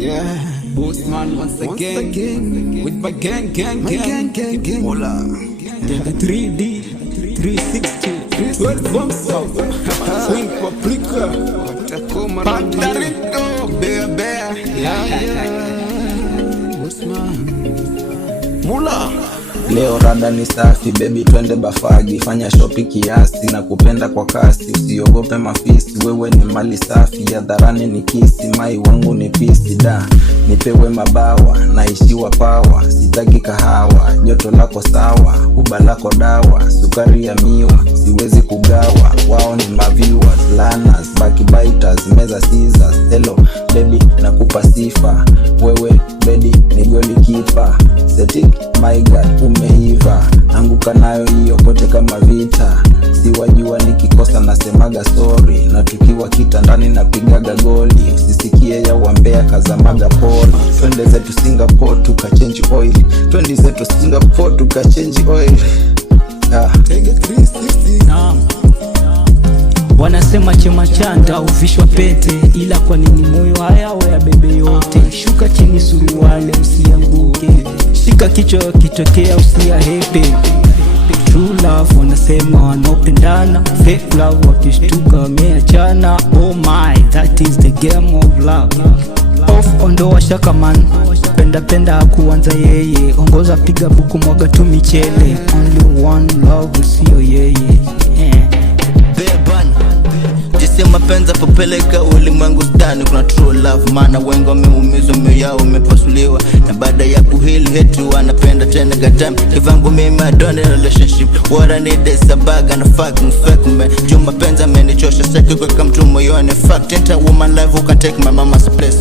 Yeah, Bossman once again with my gang. Hola, the 3D, 360, 12 bumps up, swing paprika, Pandarito, bear. Yeah, Bossman, Mula. Leo rada ni safi, baby twende bafagi. Fanya shopping kiasi na kupenda kwa kasi. Usiogope mafisi, wewe ni mali safi. Ya dharani ni kisi, mai wangu ni pisi. Da, nipewe mabawa, naishiwa pawa. Sitaki kahawa, joto lako sawa. Uba lako dawa, sukari ya miwa. Siwezi kugawa, wao ni maviewers. Lanas, backbiters, meza scissors. Hello, baby, nakupa sifa. Wewe, baby, ni goli kipa. Seti, my God, umeiva. Anguka nayo hiyo pote kama vita. Siwajua nikikosa nasemaga sorry. Na tukiwa kitandani napigaga goli. Usisikie ya wambea kazamaga poli. Twende zetu Singapore tukachange oil. Twende zetu Singapore tukachange oil. Take it 360. Wanasema chema chanda uvishwa pete, ila kwa nini moyo haya ya bebe yote? Shuka chini suruale usianguke, shika kichwa kitokea usiahepe. True love wanasema wanopendana, fake love wakishtuka wameachana. Oh my, that is the game of love. Off ondoa shaka man, penda kuanza yeye. Ongoza piga buku mwaga tu michele. Only one love usio yeye. Mapenzi popeleka ulimwengu stani. Kuna true love, maana wengi wameumizwa, mioyo yao umepasuliwa. Na baada ya kuhili heti wanapenda tena gatime. Kivangu mimi I don't need a relationship. What I need is a bag and a fucking fake man. Juu mapenzi amenichosha, seki kweka mtu moyoni. Fact enter woman life who can take my mama's place.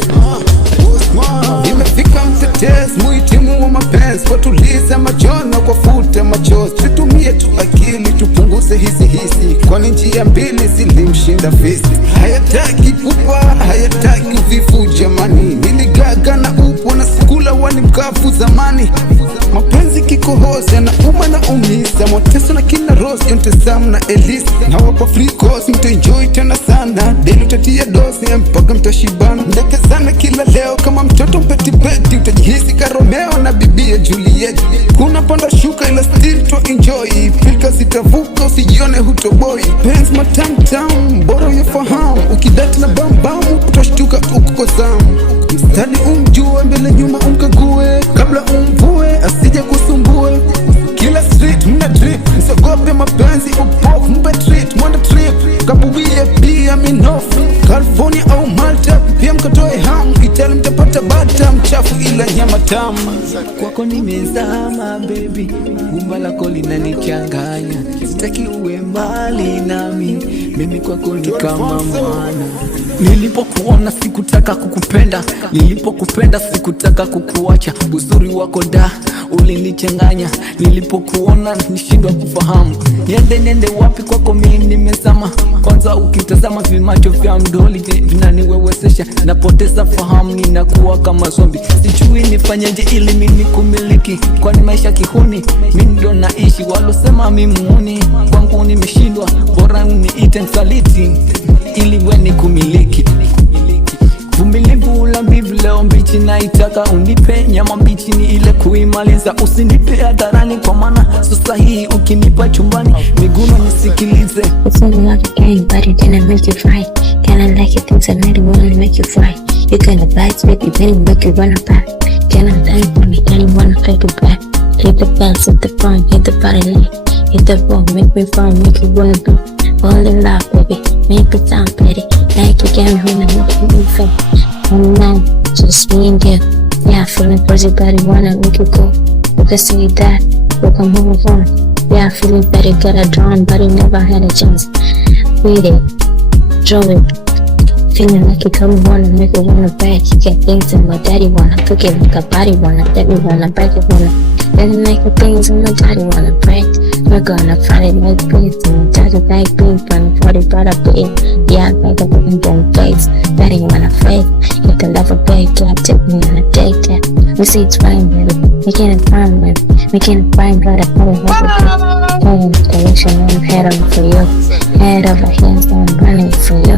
Imefika mtetezi, muhitimu wa mapenzi. Kwa tuliza majona, kwa futa machozi. Tutumie tu akili, tupunguze hisi. Kwani njia mbili zilimshinda fisi. Hayataki pupa, hayataki uvivu jamani. Niligaga na upo na sikula wani mkafu zamani. Mapenzi kikohozi na uma na umisa. Moteso na kina Rose, Yontesam na Elisa. Na wapa free course, mtaenjoy tena sana. Deli utatia dosi, mpaka mtashibana. Mdekezana kila leo kama mtoto mpeti. Utajihisi ka Romeo na bibia Juliet. Kuna panda shuka ila still to enjoy. Pilka zitavuka usijione hutoboi. Penzi matam, bora uyafahamu. Ukidati na bam, utashtuka ukuko zamu. Mstadi umjue, mbele nyuma umkague. Kabla umvue, asije kusumbue. Kila street mna drip, msogope mapenzi. Upofu mpe treat, mwanda trip. Kabuwie pia minofu, California au Malta. Pia mkatoe hamu, Itali mtapata bata. Mchafu ila nyama tamu. Kwako nimezama baby, gumba lako linanichanganya. Sitaki uwe mbali nami, mimi kwako ni kama mwana. Nilipokuona sikutaka kukupenda, nilipokupenda sikutaka kukuacha. Uzuri wako da ulinichanganya, nilipokuona nishindwa kufahamu. Niende wapi kwako mimi nimezama. Kwanza ukitazama vimacho vya mdoli vinaniwewesesha. Napoteza fahamu, ninakuwa kama zombie. Sijui nifanyaje ili mimi kumiliki, kwani maisha kihuni mimi ndo naishi. Walosema mimi muuni, kwangu nimeshindwa. Bora uniite msaliti ili wewe kumiliki. Vumilivu la mbivu leo mbichi naitaka unipe. Nyama mbichi ni ile kuimaliza. Usinipe hadharani kwa maana sasa hii ukinipa chumbani miguno nisikilize. It's all like a gang, but it didn't make you fry. Can I like it, things that made it wanna make you fry. You kinda bites, make you penny, make you run back. Can I die for me, anyone to take it back. Hit the fence, hit the front, hit the body leg. Hit the ball, make me fall, make you wanna go. All in love, baby, make it sound pretty. Like you can't win and make me feel. One night, just me and you. Yeah, feeling crazy, but I wanna make you go. You can see that, we can move on. Yeah, feeling better, got a drawn, but he never had a chance. Read it, draw it. Feeling like you come wanna make it wanna back. You get things and my daddy wanna cook it like a body wanna. That we wanna break it wanna. Then make the things and my daddy wanna break. We're gonna find it like beats and daddy like beans from 40 brought up the eight. Yeah, make up in boom face. Daddy wanna fake. If the love a big job, take me on a date. Yeah, we see it's fine, baby. We can't find it. We can't find her to Full inspiration, I'm head over for you. Head over heels, I'm running for you.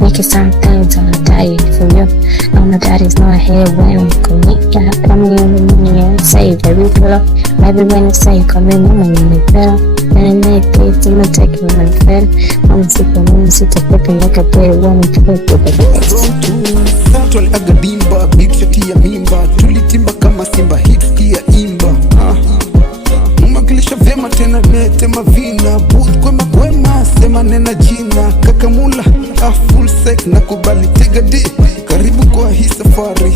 Making some things on a diet for you. No, my daddy's not here when I'm commit. I come in the money and save every pillow. Maybe when you say, come in, mama, you make better. Then I make it, I'm gonna take it when I'm fed. Mama, sit a flipping like a bear, woman, flip with the best. Satwal agadimba, big shati ya mimba. Tulitimba kama simba, hits kia imba. Mwakilisha vyema tena nete mavina. Booth kwema, sema nena jina. Kakamula, full sec na kubali tegadi. Karibu kwa hii safari.